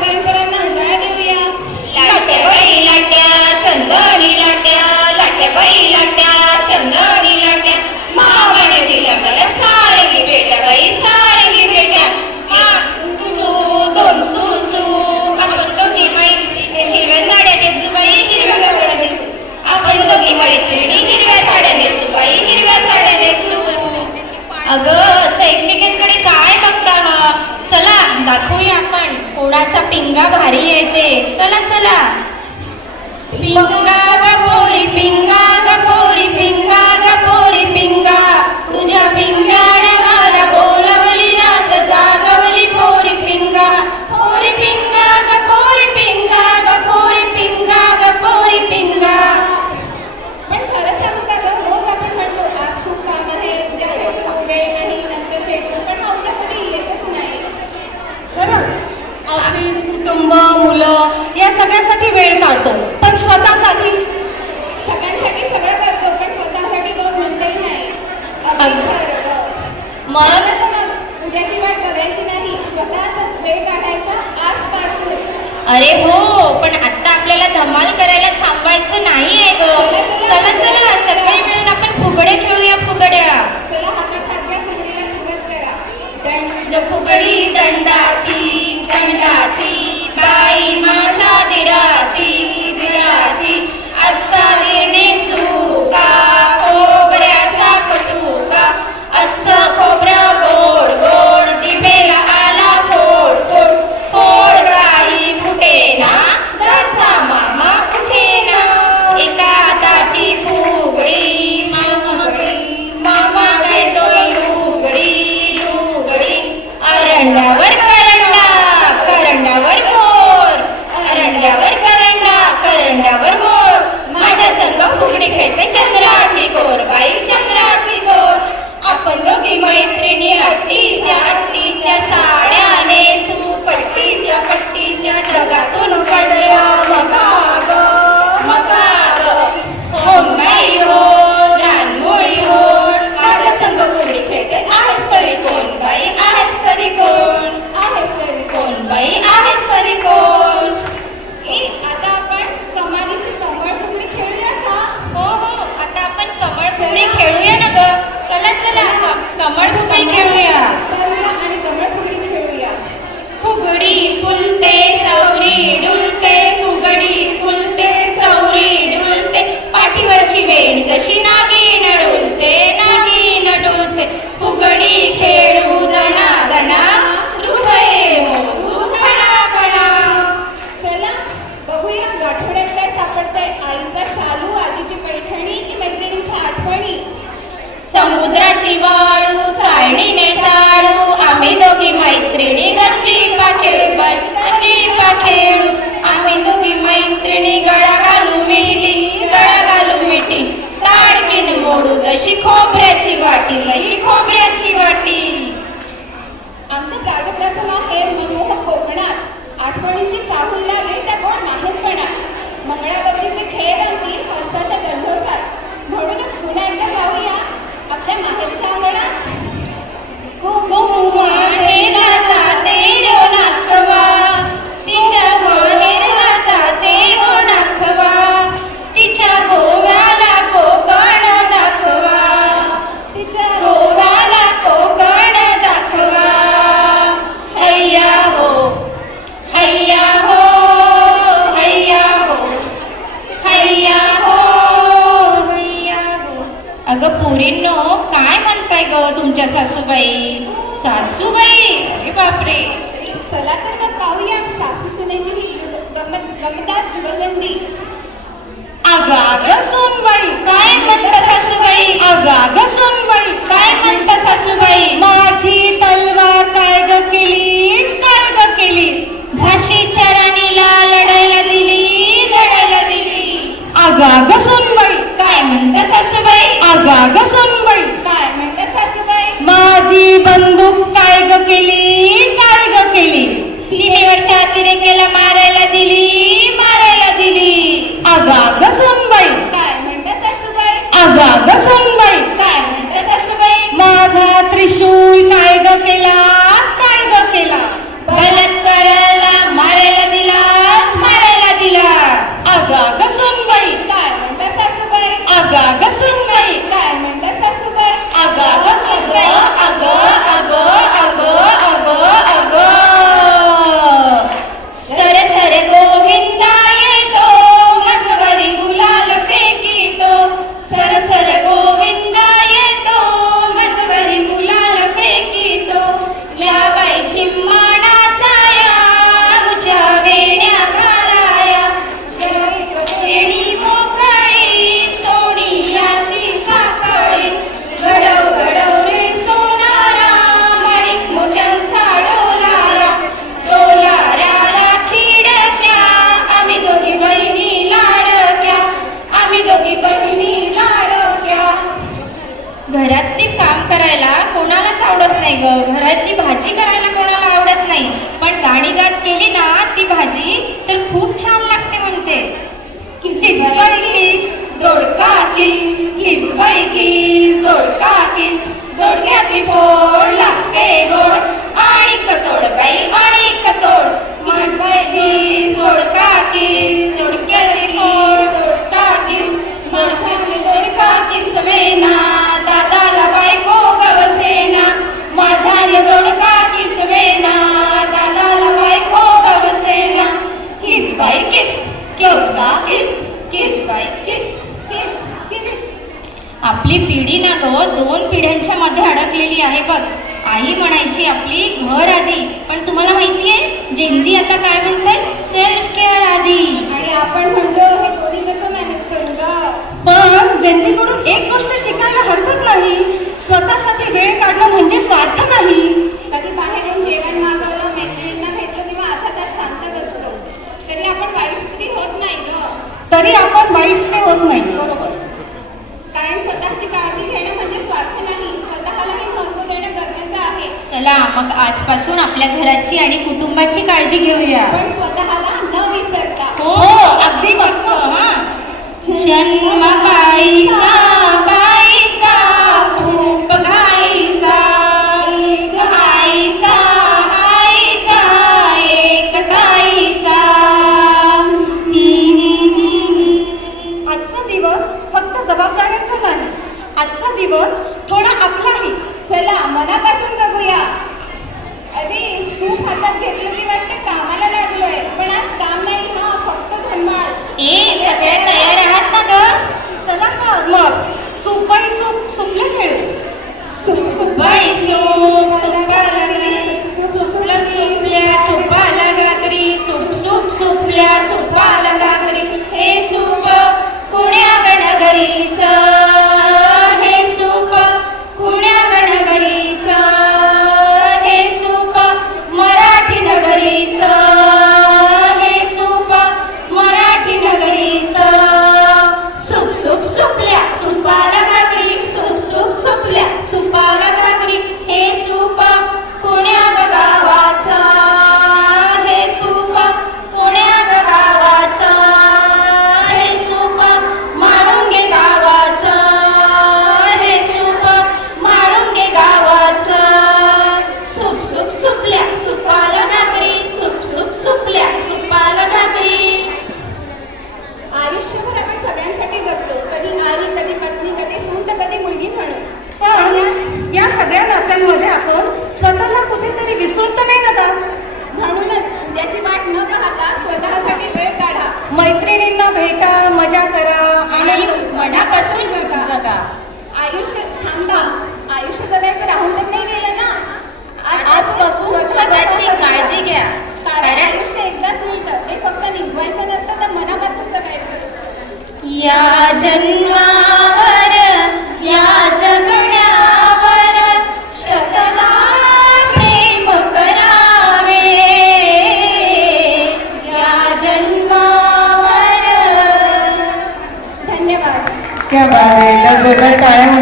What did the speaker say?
परंपरांना उजाळा देऊया. लाट्या बाई लाट्या चंदनी लाट्या, लाट्या बाई लाट्या चंदनी लाट्या, मामाने दिल्या मला सारंगी पेट्या बाई सारंगी पेट्या. सू दोन सू आपण दोघी मैत्रिणी हिरव्या साड्या नेसू बाई हिरव्या साड्या नेसू, आपण दोघी मैत्रिणी हिरव्या साड्या नेसू बाई हिरव्या साड्या नेसू. अगं असं एकमेकांकडे काय बघता हा, चला दाखवूया आपण कोणाचा पिंगा भारी येते. चला चला. पिंगा ग पोरी पिंगा ग पोरी पिंगा ग पोरी पिंगा, तुझ्या पिंगाने मला बोलावली रात जागवली पोरी पिंगा. पोरी पिंगा ग पोरी पिंगा ग पोरी पिंगा ग पोरी पिंगा. पण खरं सांगू का गं, रोज आपण म्हणतो आज खूप काम आहे, उद्या भेटू, वेळ नाही, नंतर भेटू, पण हा उद्या कधी येतच नाही. खरंच ऑफिस कुटुंब मुलं या सगळ्यासाठी वेळ काढतो, पण स्वतःसाठी सगळ्यांसाठी सगळं करतो, पण स्वतःसाठी 2 मिनिटंही नाही. अगदी खरं गं. मग तर मग उद्याची वाट बघायची नाही, स्वतःच वेळ काढायचा आजपासून. अरे हो, पण आता आपल्याला धमाल करायला थांबायचं नाहीये ग. चला चला सगळे मिळून आपण फुगड्या खेळूया फुगड्या. चला हातात हात घ्या, फुगडीला सुरुवात करा. दंड फुगडी दंडाची दंडाची, बाई माझ्या दिराची दिराची, असा निर्णय चुका खोबऱ्याचा कटुका, असं खोबरं गोड गोड जिभेला आला फोड फोड, फोड काही फुटेना त्याचा मामा उठेना. एका हाताची फुगडी मामा घेतो लुगडी लुगडी, अरंड्यावर करंडा करंड्यावर मोर, अरंड्यावर करंडा करंड्यावर मोर, माझ्या संग फुगडी खेळते चंद्राची कोर बाई चंद्राची कोर. आपण दोघी मैत्रिणी हट्टीच्या साड्या नेसू, पट्टीच्या ढगातून पडल्या मगाग मगाग. हो बाई हो रानमोळी हो, माझ्या संग फुगडी खेळते आहेस तरी कोण बाई आहेस तरी कोण, आहेस तरी कोण बाई आहेस तरी कोण. आता आपण कमालीची कमळ फुगडी खेळूया का? हो हो, आता आपण कमळ फुगडी खेळूया ना ग. चला चला कमळ फुगडी खेळूया. करूया आणि कमळ फुगडी खेळूया. फुगडी फुलते चौरी डुलते, फुगडी फुलते चौरी डुलते, पाठीवरची वेण जशी नागिन डुलते नागिन डुलते, फुगडी खेळू दणा दणा, रुपये मोजू कणा कणा. चला बघूया आठवड्यात काय सापडतंय. आईचा शालू, आजीची पैठणी की मैत्रिणीच्या आठवणी. समुद्राची वाळू चाळणीने चाळू, आम्ही दोघी मैत्रिणी गट्टीपा खेळू बाई गट्टीपा खेळू, आम्ही दोघी मैत्रिणी गळा घालू मिली गळा घालू मिठी, ताडकीन मोडू जशी खोबऱ्याची वाटी जशी खोबऱ्याची वाटी. आमच्या प्राजक्ताचं नाव हे मनमोहक कोकणात, आठवणींची चाहूल लागेल त्या गोड माहेरपणात. मंगळागौरीचे खेळ रंगतील हर्षाच्या जल्लोषात, म्हणूनच पुन्हा एकदा जाऊया आपल्या माहेरच्या अंगणात. माहेरला जाते रो नाखवा, तिच्या माहेरला जाते रो नाखवा, तिच्या गोव्याला कोकण दाखवा, तिच्या गोव्याला कोकण दाखवा. हैया हो हैया हो हैया हो हैया हो हैया हो. अगं पोरींनो, काय म्हणताय ग तुमच्या सासूबाई? सासूबाई अरे बापरे. चला तर मग पाहूया सासू सुनेची ही गमदार जुगलबंदी. अगाग सोनबाई काय म्हणता सासूबाई? अगाग सोनबाई काय म्हणता सासूबाई? माझी तलवार काय ग केलीस काय ग केलीस, झाशीच्या राणीला लढायला दिली लढायला दिली. अगाग सोनबाई काय म्हणता सासूबाई? अगाग सोनबाई काय म्हणतात सासूबाई? माझी बंदूक काय ग केली काय ग केली, सीमेवरच्या अतिरेक्याला मारायला दिली मारायला दिली. अगाग सोनबाई काय म्हणतात सासूबाई? अगाग सोनबाई काय म्हणतात सासूबाई? माझा त्रिशूल काय ग केला होत नाही. बरोबर. कारण स्वतःची काळजी घेणं म्हणजे स्वार्थ नाही, स्वतःलाही महत्त्व देणं गरजेचं आहे. चला मग आजपासून आपल्या घराची आणि कुटुंबाची काळजी घेऊया. पण स्वतःला न विसरता. हो अगदी पक्क. हा जन्म बाईचा बाईचा खूप घाईचा, एक आईचा आईचा एक ताईचा. आजचा दिवस फक्त जबाबदाऱ्यांचा नाही, आजचा दिवस थोडा आपलाही. चला मनापासून जगूया. अरे सूप हातात घेतलं की वाटतं कामाला लागलोय, पण आज काम नाही हा, फक्त धन्यवाद. ए सगळे तयार आहात ना ग? चला मग सूप बाई सूप सुपलं खेळू. बाई सूप सुपाला सुपलं सुपल्या सुपाला घागरी, सूप सूप सुपल्या सुपाला घागरी. हे सूप कुण्या गणगरीचं, हे सूप कुण्या गणगरीचं, हे सूप मराठी नगरीचं, हे सूप मराठी नगरीचं. सूप सूप सुपल्या सुपाला घागरी, सूप सूप सुपल्या सुपाला घागरी. हे सूप कुण्या गावाचं, हे सूप कुण्या गावाचं, हे सूप माळुंगे गावाचं, हे सूप माळुंगे गावाचं. सूप सूप सुपल्या सुपाला घागरी, सूप सूप सुपल्या सुपाला घागरी. आयुष्यभर आपण सगळ्यांसाठी जगतो, कधी आई, कधी पत्नी, कधी सून, तर कधी मुलगी म्हणून. पण या सगळ्या नात्यांमध्ये आपण स्वतःला कुठेतरी विसरून तर नाही ना जात. म्हणूनच उद्याची वाट न पाहता स्वतःसाठी वेळ काढा. मैत्रिणींना भेटा, मजा करा, आनंद मनापासून जगा. आयुष्य थांबा, आयुष्य जगायचं राहून तर नाही गेलं ना. आजपासून स्वतःची काळजी घ्या. कारण आयुष्य एकदाच मिळतं, ते फक्त निभवायचं नसतं, तर मनापासून जगायचं. या जन्मावर या जगण्यावर शतदा प्रेम करावे. या जन्मावर. धन्यवाद. क्या बात आहे. जोरदार टाळ्या.